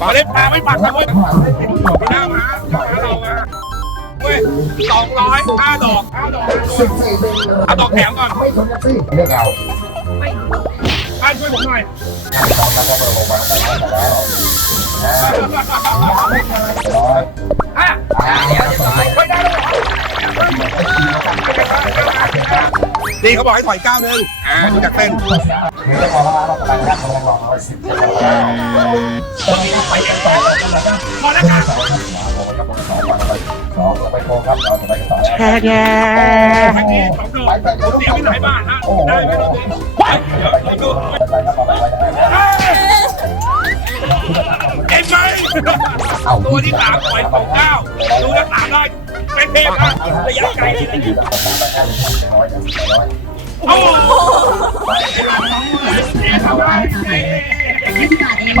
มาเล่นปลาไม่ปักนะเว้ยดูหน้ามาหน้าเรามาเว้ยสองร้อยห้าดอกห้าดอกเอาดอกแถมก่อนไม่สนใจเลือกเอาใครช่วยผมหน่อยสองพันก็เบอร์หกมาแล้วร้อยอะเดี๋ยวจะไปไม่ได้แล้วนี่เขาบอกให้ถอยก้าวหนึ่งอ่าดูจากเต้น พอแล้วค่ะสองครับสองครับสองสองไปโครับเราจะไปต่อแค่แค่ไม่มีสองดอกผมเสียไปหลายบาทนะได้ไหมรอบนี้ไปเดี๋ยวเราดูไปครับไปไปไปเห็นไหมตัวที่สามปล่อยสองเก้าดูแล้วตามได้เป็นเทพนะระยะไกลนี่นะโอ้โหทำได้ไป